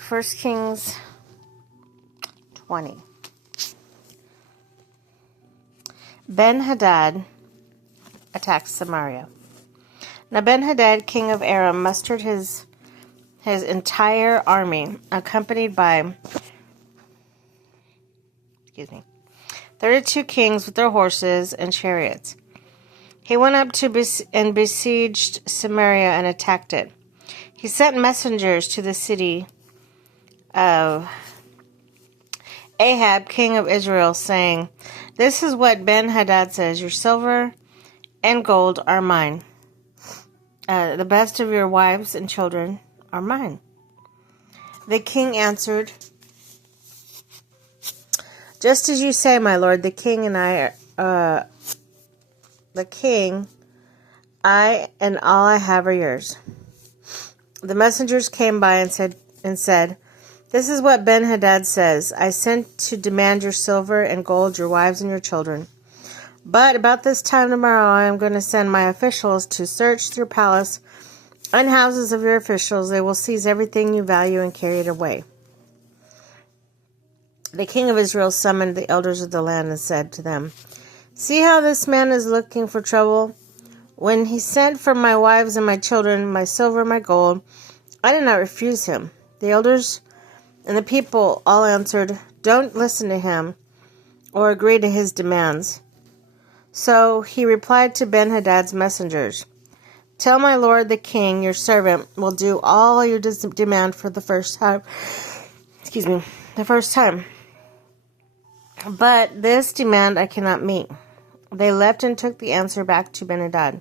First Kings 20. Ben-Hadad attacks Samaria. Now Ben-Hadad, king of Aram, mustered his entire army, accompanied by 32 kings with their horses and chariots. He went up and besieged Samaria and attacked it. He sent messengers to the city of Ahab, king of Israel, saying, "This is what Ben-Hadad says, your silver and gold are mine. The best of your wives and children are mine." The king answered, "Just as you say, my lord, the king and I and all I have are yours." The messengers came by and said, "This is what Ben-Hadad says. I sent to demand your silver and gold, your wives and your children. But about this time tomorrow I am going to send my officials to search your palace and houses of your officials. They will seize everything you value and carry it away." The king of Israel summoned the elders of the land and said to them, "See how this man is looking for trouble? When he sent for my wives and my children, my silver and my gold, I did not refuse him." The elders and the people all answered, "Don't listen to him or agree to his demands." So he replied to Ben-Hadad's messengers, "Tell my lord the king, your servant will do all you demand for the first time. But this demand I cannot meet." They left and took the answer back to Ben-Hadad.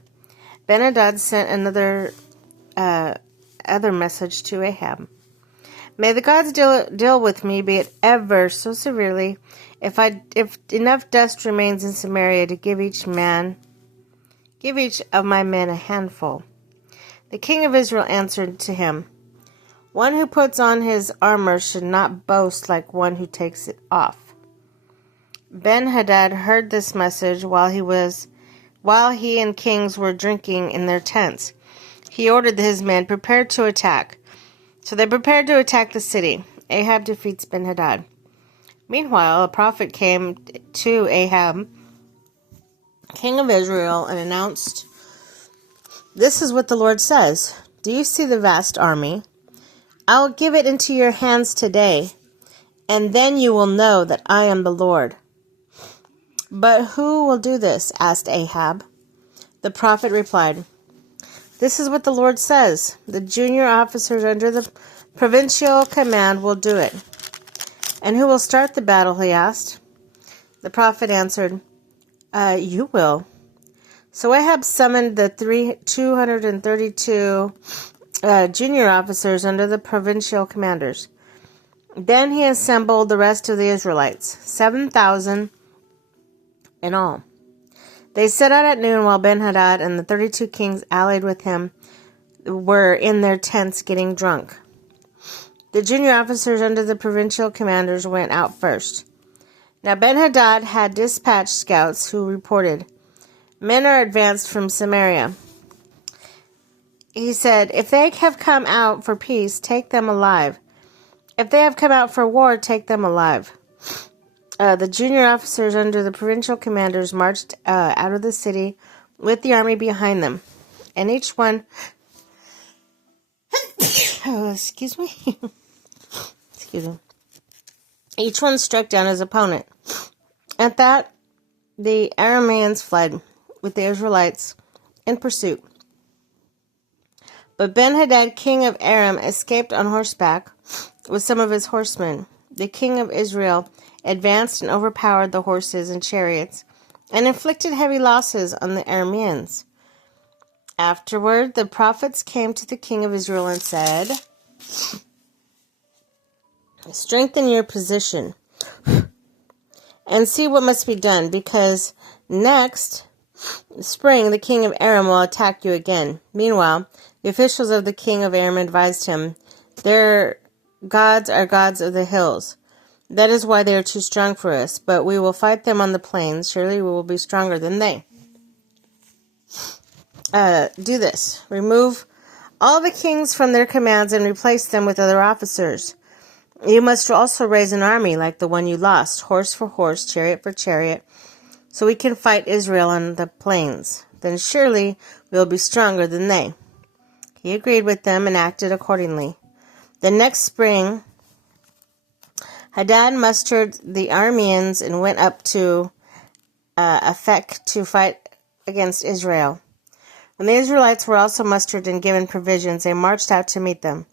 Ben-Hadad sent other message to Ahab. "May the gods deal with me, be it ever so severely, if enough dust remains in Samaria to give each of my men a handful." The king of Israel answered to him, "One who puts on his armor should not boast like one who takes it off." Ben-Hadad heard this message while he and kings were drinking in their tents. He ordered his men, "Prepare to attack." So they prepared to attack the city. Ahab defeats Ben-Hadad. Meanwhile, a prophet came to Ahab, king of Israel, and announced, "This is what the Lord says. Do you see the vast army? I will give it into your hands today, and then you will know that I am the Lord." "But who will do this?" asked Ahab. The prophet replied, "This is what the Lord says. The junior officers under the provincial command will do it." "And who will start the battle?" he asked. The prophet answered, "You will." So Ahab summoned the 232 junior officers under the provincial commanders. Then he assembled the rest of the Israelites, 7,000 in all. They set out at noon while Ben-Hadad and the 32 kings allied with him were in their tents getting drunk. The junior officers under the provincial commanders went out first. Now Ben-Hadad had dispatched scouts who reported, "Men are advanced from Samaria." He said, "If they have come out for peace, take them alive. If they have come out for war, take them alive." The junior officers under the provincial commanders marched out of the city with the army behind them, and each one each one struck down his opponent. At that, the Arameans fled with the Israelites in pursuit. But Ben-Hadad, king of Aram, escaped on horseback with some of his horsemen. The king of Israel advanced and overpowered the horses and chariots, and inflicted heavy losses on the Arameans. Afterward, the prophets came to the king of Israel and said, "Strengthen your position and see what must be done, because next spring the king of Aram will attack you again." Meanwhile, the officials of the king of Aram advised him, "Their gods are gods of the hills. That is why they are too strong for us, but we will fight them on the plains. Surely we will be stronger than they. Do this. Remove all the kings from their commands and replace them with other officers. You must also raise an army like the one you lost, horse for horse, chariot for chariot, so we can fight Israel on the plains. Then surely we will be stronger than they." He agreed with them and acted accordingly. The next spring, Hadad mustered the Arameans and went up to Aphek to fight against Israel. When the Israelites were also mustered and given provisions, they marched out to meet them.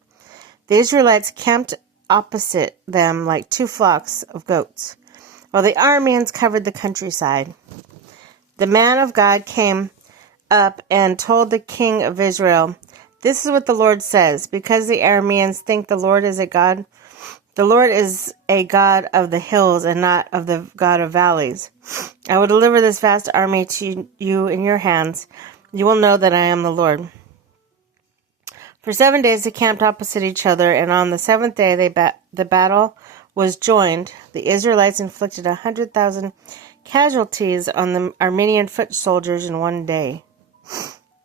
The Israelites camped opposite them like two flocks of goats, while the Arameans covered the countryside. The man of God came up and told the king of Israel, "This is what the Lord says, because the Arameans think the Lord is a God of the hills and not of the God of valleys. I will deliver this vast army to you in your hands. You will know that I am the Lord." For 7 days they camped opposite each other, and on the seventh day the battle was joined. The Israelites inflicted 100,000 casualties on the Aramean foot soldiers in 1 day.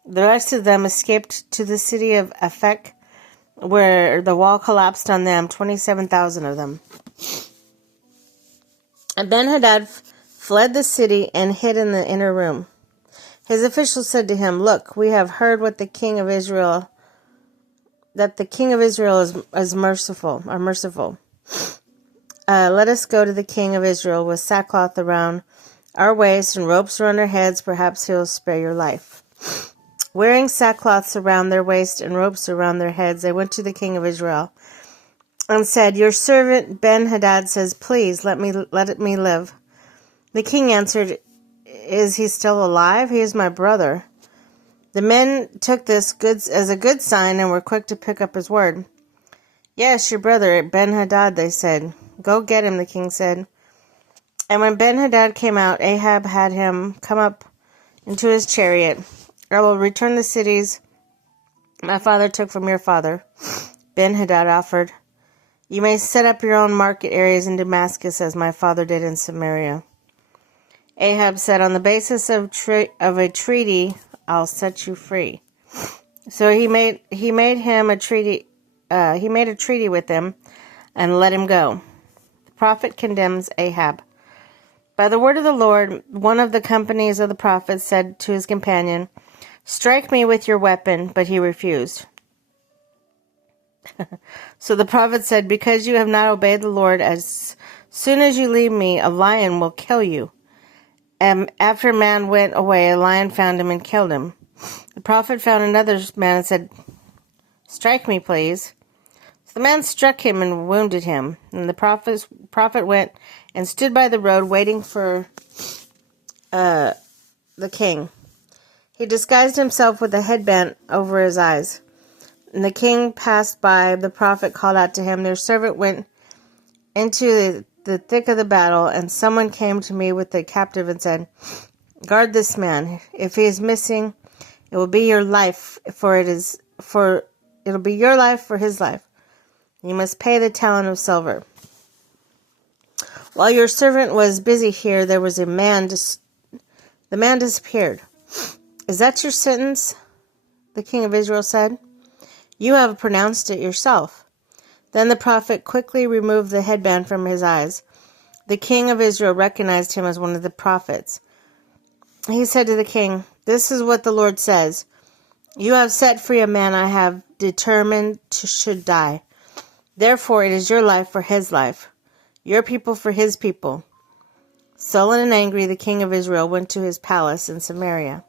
The rest of them escaped to the city of Aphek, where the wall collapsed on them, 27,000 of them. And Ben-Hadad fled the city and hid in the inner room. His officials said to him, "Look, we have heard that the king of Israel is merciful. Let us go to the king of Israel with sackcloth around our waist and ropes around our heads. Perhaps he will spare your life." Wearing sackcloths around their waist and ropes around their heads, they went to the king of Israel and said, "Your servant Ben-Hadad says, 'Please let me live.'" The king answered, "Is he still alive? He is my brother." The men took this as a good sign and were quick to pick up his word. "Yes, your brother, Ben-Hadad," they said. "Go get him," the king said. And when Ben-Hadad came out, Ahab had him come up into his chariot. "I will return the cities my father took from your father," Ben-Hadad offered. "You may set up your own market areas in Damascus as my father did in Samaria." Ahab said, "On the basis of a treaty, I'll set you free." So he made a treaty with him and let him go. The prophet condemns Ahab. By the word of the Lord, one of the companies of the prophets said to his companion, "Strike me with your weapon," but he refused. So the prophet said, "Because you have not obeyed the Lord, as soon as you leave me, a lion will kill you." And after a man went away, a lion found him and killed him. The prophet found another man and said, "Strike me, please." So the man struck him and wounded him. And the prophet went and stood by the road waiting for the king. He disguised himself with a headband over his eyes. And the king passed by. The prophet called out to him. Their servant went into the thick of the battle, and someone came to me with the captive and said, "Guard this man. If he is missing, it will be your life it'll be your life for his life. You must pay the talent of silver." While your servant was busy here, there was the man disappeared. "Is that your sentence?" the king of Israel said. "You have pronounced it yourself." Then the prophet quickly removed the headband from his eyes. The king of Israel recognized him as one of the prophets. He said to the king, "This is what the Lord says. You have set free a man I have determined should die. Therefore it is your life for his life, your people for his people." Sullen and angry, the king of Israel went to his palace in Samaria.